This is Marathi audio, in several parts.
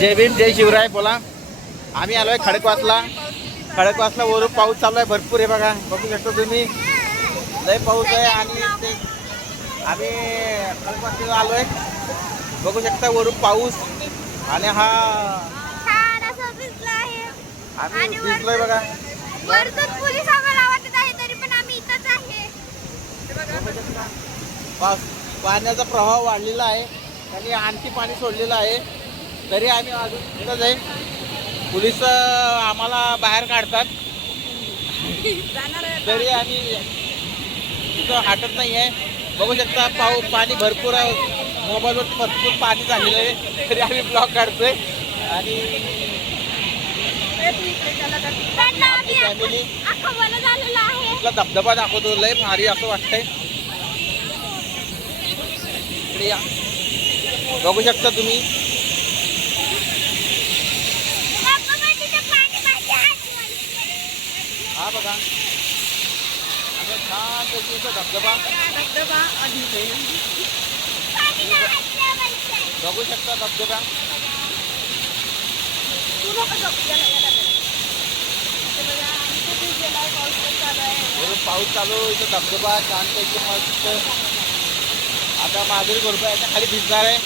जय भीम जय शिवराय. बोला. आम्ही आलोय खडकवासला. खडकवासला वरून पाऊस चालू आहे भरपूर आहे बघा. बघू शकता तुम्ही लय पाऊस आहे. आणि आम्ही खडकवासला आलोय. बघू शकता वरून पाऊस. आणि हा आम्ही भिजलोय बघा. वरतून पोलीस आम्हाला आवाज आहे तरी पण आम्ही इथंच आहे. पाण्याचा प्रवाह वाढलेला आहे. त्यांनी आणखी पाणी सोडलेलं आहे तरी आम्ही अजून इथंच आहे. पोलीस आम्हाला बाहेर काढतात तरी आम्ही तिथं हटत नाही आहे. बघू शकता पाणी भरपूर आहे. मोबाईलवरती भरपूर पाणी झालेलं आहे तरी आम्ही ब्लॉग काढतोय. आणि फॅमिली आपला धबधबा दाखवतो. लय भारी असं वाटतंय. इकडे या. बघू शकता तुम्ही. हा बघा छान पैकी धबधबा. बघू शकता धबधबा. पाऊस चालू. इथं धबधबा छान पैकी मस्त. आता माधुरी गोरबा याच्या खाली भिजणार आहे.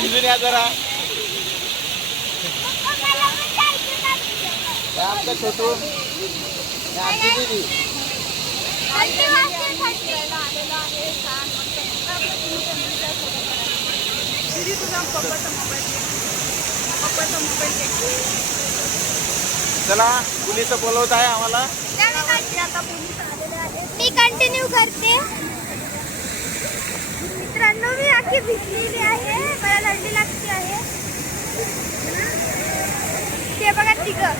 भिजून या जरा. आमचं छोटू आमची दिदी. चला पोलीस बोलवत आहे आम्हाला. मी कंटिन्यू करते. मित्रांनो मी अख्खी भिजलेली आहे. मला थंडी लागते आहे. ते बघा तिघं.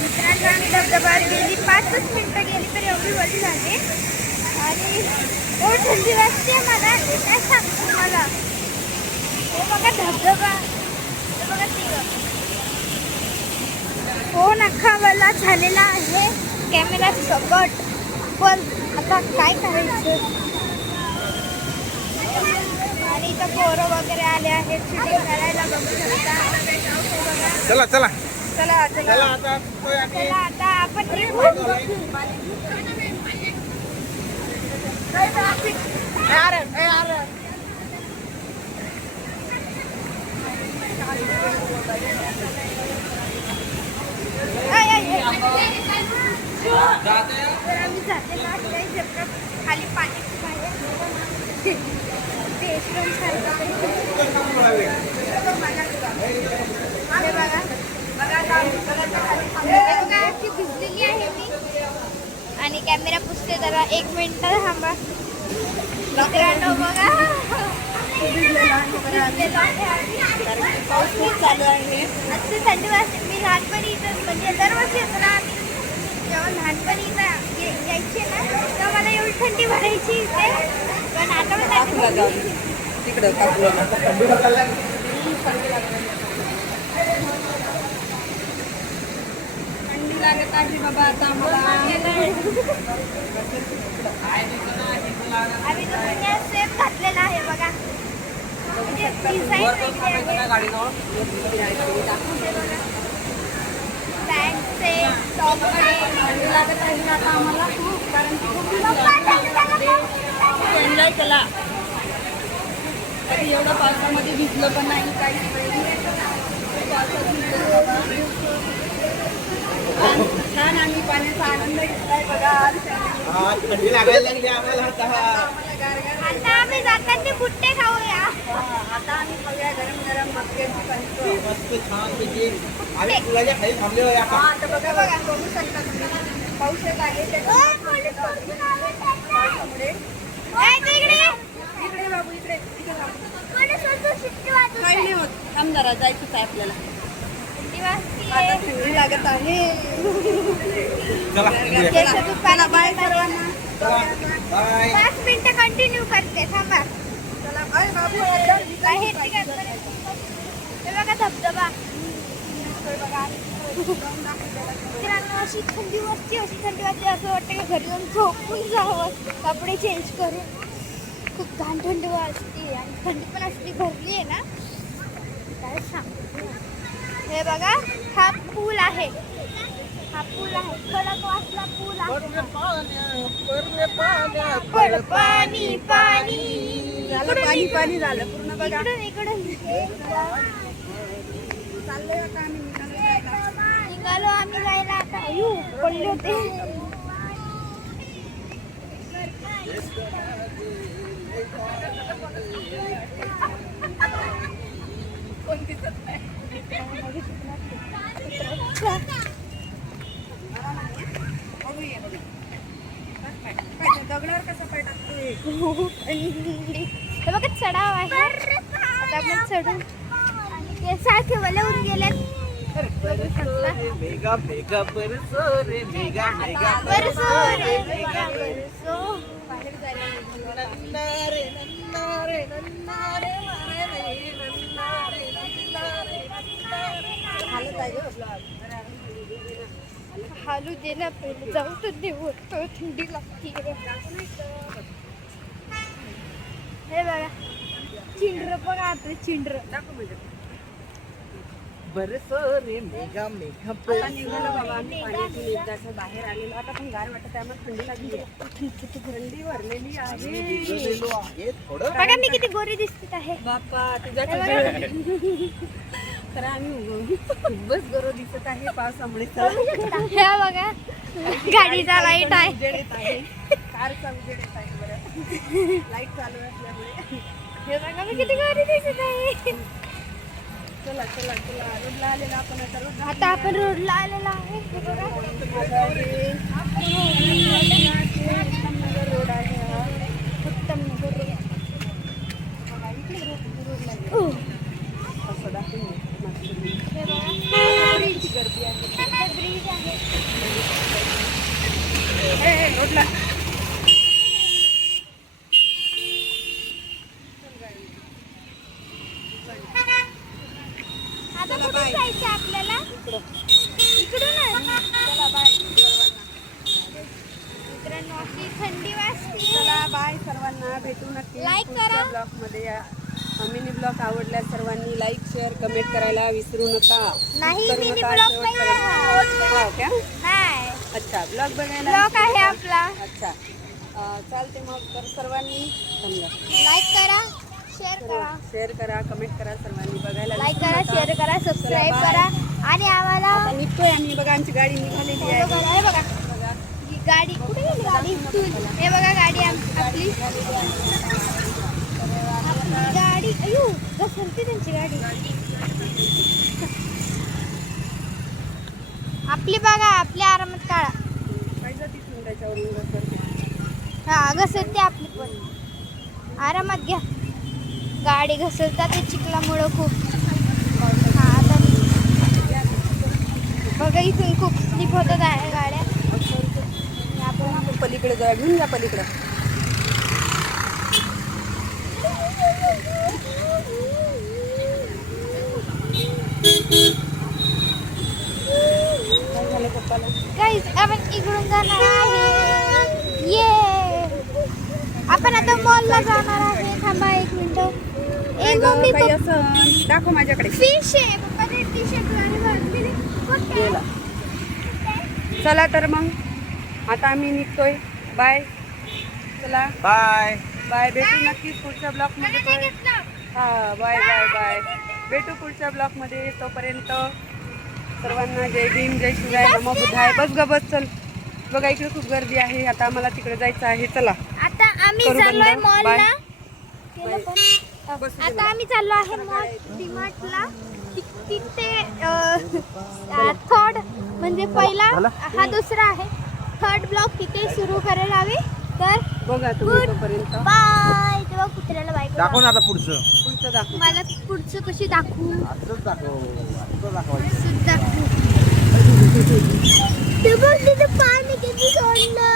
मित्रांनो आम्ही धबधब्यावर गेली 5च मिनिटं गेली तर एवढी वडी झाली. आणि एवढी थंडी वाजते मला. काय सांगतो मला. हे बघा धबधबा. हे बघा तिघं. फोन अख्खा मला झालेला आहे. कॅमेरा सकट. पण आता काय करायचं. आणि इथं पोरं वगैरे आले आहेत शूटिंग करायला. बघू शकता. चला चला चला चला आता आपण आम्ही जाते ना खाली पाणी बाहेर भिजलेली आहे मी. आणि कॅमेरा पुसते जरा. 1 मिनिट थांबा. मित्रांनो बघा पाऊस खूप चालू आहे. आता थंडी वाजते. मी लहानपणी इथं म्हणजे दरवर्षी येतो ना आम्ही. जेव्हा लहानपणी इथं यायचे ना तेव्हा मला एवढी थंडी भरायची इथे. पण आता तिकडं थंडी लागत आहे बाबा आता आम्हाला. आम्ही सेफ घातलेला आहे बघा. म्हणजे डिझाईन पॅन्टचे टॉपकडे थंडी लागत आहे ना आता आम्हाला खूप. कारण एन्जॉय केला. कधी एवढं पावसामध्ये भिजलं पण नाही काहीच नाही. छान आम्ही पाण्याचा आनंद घेतलाय बघा. थंडी लागायला लागली आम्हाला. आता आम्ही जाताना बुट्टे खाऊया. आता आम्ही खाऊया गरम गरम मक्याची कणसं. मस्त छान पैकी आम्ही पुलाच्या खाली थांबले होय. आता बघा बघा बघू शकता तुम्ही. पाऊस येत आहे त्याच्यामुळे. इकडे बाबू इकडे. काही नाही होत. थांब जरा जायचंच आहे आपल्याला. थंडी लागत आहे. चला बाय सर्वांना. बाय. 5 मिनिटं कंटिन्यू करते. थांबा. चला बाय बाबू. बाहेर बघा धबधबा. बघा मित्रांनो अशी थंडी वाजते असं वाटतं की घरी जाऊन झोपून जावं कपडे चेंज करून. खूप घाण थंडी वाजते आणि थंडी पण असली भरली आहे ना काय सांगते. हे बघा हा पूल आहे खडकवासला पूल आहे. पड पाणी पाणी पाणी पाणी झालं पूर्ण बघा. इकडून चाललंय आता आम्ही निघालो आम्ही जायला आता. अय्यो, पडले होते. दगडावर कसा पाय टाकतोय. हे बघा चढाव आहे. आता आपण चढून आणि ते सारखे वलवून गेलेत. मेगा मेगा बरसो रे मेगा मेगा बरसो रे मेगा बरसो. नन्ना रे नन्ना रे नन्ना रे मारे रे नन्ना रे नन्ना रे नन्ना रे. हालू दे ना पहिले जाऊ तर देऊ थंडी लागते. हे बघा चिंड्र बघा आता चिंड्र. बरसो रे मेगा मेगा आता निघालो बाबा आम्ही पाण्यातून एकदाचं बाहेर आलेलो. आता पण गार वाटत आहे. आम्हाला थंडी लागली आहे. थंडी भरलेली आहे. गेलेलो आहे थोडं. बघा मी किती गोरी दिसत आहे. बाप्पा तुझ्या तर आम्ही खूपच गरो दिसत आहे पावसामुळे. हे बघा गाडीचा लाईट आहे. उजेड येत आहे. कारचा उजेड येत आहे बरं. लाईट चालू असल्यामुळे. हे बघा मी किती गोरी दिसत आहे. चला चला चला रोडला आलेला आपण आता रोड. आता आपण रोडला आलेलो आहे. हे बघा उत्तमनगर रोड आहे हा. उत्तमनगर रोड. असं दाखवून हे बघा ब्रिज गर्दी आहे. हे ब्रिज आहे. रोडला आता कुठे जायचं आपल्याला. इकडूनच. चला बाय सर्वांना. मित्रांनो अशी थंडी वाजते. चला बाय सर्वांना. भेटू नक्की Like करा. ब्लॉग मध्ये. मिनी ब्लॉग आवडल्यास सर्वांनी लाईक शेअर कमेंट करायला विसरू नका. नाही करू मिनी नका ब्लॉग नाही शेवटपर्यंत. आहे. हा क्या हाय अच्छा ब्लॉग बघायला ब्लॉग आहे आपला. अच्छा चालते मग. तर सर्वांनी समजा लाईक करा शेअर करा. शेअर करा कमेंट करा. सर्वांनी बघायला लाईक विसरू करा नका. शेअर करा सबस्क्राईब चला, करा आणि आम्हाला आता निघतोय आम्ही. बघा आमची गाडी निघालेली हे आहे. बघा हे बघा बघा ही गाडी कुठे गेली गाडी. हे बघा गाडी आपली गाडी. अयो घसरते त्यांची गाडी. आपली बघा आपली आरामात काढा. काय जाती त्याच्यावरून घसरते. हा घसरते आपली पण आरामात घ्या. गाडी घसरतात ते चिखलामुळं खूप. हा आता बघा इथून खूप स्लिप होतात आहे गाड्या. आपण पलीकडे जाऊया. घेऊन जा पलीकडे. काय झालं पप्पाला. गाईज आपण इकडून जाणार आहे. ये आपण आता मॉलला जाणार आहे. थांबा एक मिनिट. काय एक गं, मम्मी काही असं दाखव माझ्याकडे. फिश आहे. पप्पा ते टी शर्ट आणि भरलेली कुठे? गेला. चला तर मग आता आम्ही निघतोय. बाय. चला बाय. बाय. भेटू नक्कीच पुढच्या ब्लॉग मध्ये. नाही घेतलं. हा बाय बाय बाय. भेटू पुढच्या ब्लॉग मध्ये. तोपर्यंत सर्वांना जय भीम जय शिवराय नमो बुद्धाय. बस ग बस. चल बघा इकडे खूप गर्दी आहे. आता आम्हाला तिकडे जायचं आहे. चला आता आम्ही करू चाललोय बंद. मॉलला. बाय. केलं पण. बस आता आम्ही चाललो आहे मॉल डीमार्टला. तिथे थर्ड म्हणजे पहिला हा दुसरा आहे. थर्ड ब्लॉक तिथे सुरू करायला हवे. तर बघा तुम्ही तोपर्यंत. बाय. तेव्हा कुत्र्याला बाय दाखव ना आता पुढचं. पुढचं दाखव. मला पुढचं कशी दाखवू. असंच दाखव. असं दाखवायचं. असंच दाखवू. ते बघ तिथे पाणी किती सोडलं.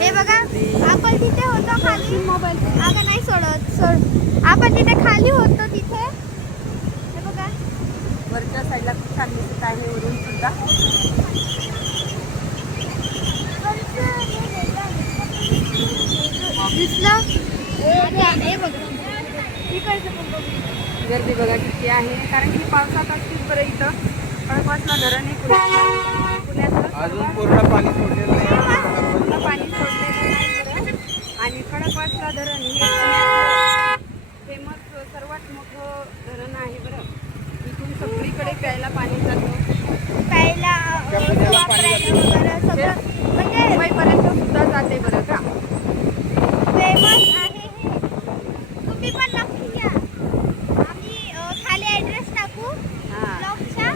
हे बघा आपण तिथे होतो खाली. मोबाईल अगं नाही सोड. आपण तिथे खाली होतो तिथे. हे बघा वरच्या साईडला खूप छान दिसत आहे वरून सुद्धा. दिसलं हे बघ इकडचं पण बघ. गर्दी बघा किती आहे, कारण की पावसात असतील बरं इथं. खडकवासला धरण आहे पुण्याचं अजून पूर्ण पाणी सोडलेलं नाही. पूर्ण पाणी सोडलेलं नाही बरं. आणि खडकवासला धरण हे पुण्याचं फेमस सर्वात मोठं धरण आहे बरं. इथून सगळीकडे प्यायला पाणी जातं. प्यायला वापरायला वगैरे सगळं म्हणजे मुंबईपर्यंत सुद्धा जाते बरं का. फेमस आहे हे. तुम्ही पण नक्की या. आम्ही खाली ॲड्रेस टाकू हां, ब्लॉगचा.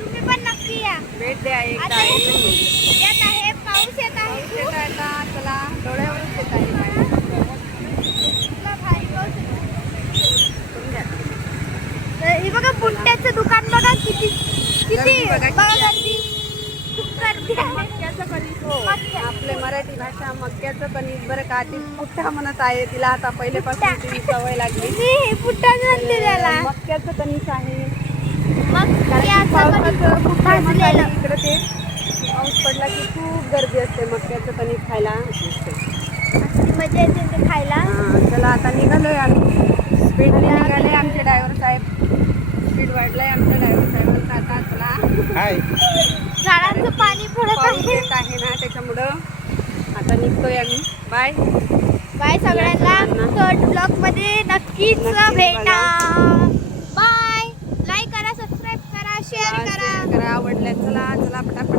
तुम्ही पण नक्की या. भेट द्या एकदा. आता येत आहे पाऊस येत आहे पाऊस येत आहे का? चला, डोळ्यावरच येत आहे पाणी. इतका भारी पाऊस येतो. करून द्या. तर हे बघा बुट्ट्याचं दुकान बघा किती गर्दी बघा बघा किती. गर्दी खूप गर्दी आहे. मक्याचं कणिक हो. मक्या. आपले मराठी भाषा मक्याचं कणिक बरं का. ती पुठ्ठा म्हणत आहे. तिला आता पहिल्यापासून ती सवय लागली. मी हे बुट्टा म्हणते त्याला मक्याचं कणिक आहे. मग पावसाचं खूप फेमस आहे भाजलेलं इकडं ते. पाऊस पडला की खूप गर्दी असते मक्याचं कणिक खायला. मजा येते ते खायला. हां, चला आता निघालोय आम्ही. स्पीडने निघाले आमचे ड्रायव्हर साहेब. स्पीड वाढलाय आमच्या ड्रायव्हर साहेबांचा. आता चला, हाय झाडांचं पाणी पडत पाऊस आहे. येत आहे ना त्याच्यामुळं आता निघतोय आम्ही. बाय. बाय सगळ्यांना. थर्ड ब्लॉग मध्ये नक्कीच नक्कीच भेटा. बाय. लाईक करा, सबस्क्राईब करा, शेअर करा. आवडल्या. चला चला पटापट.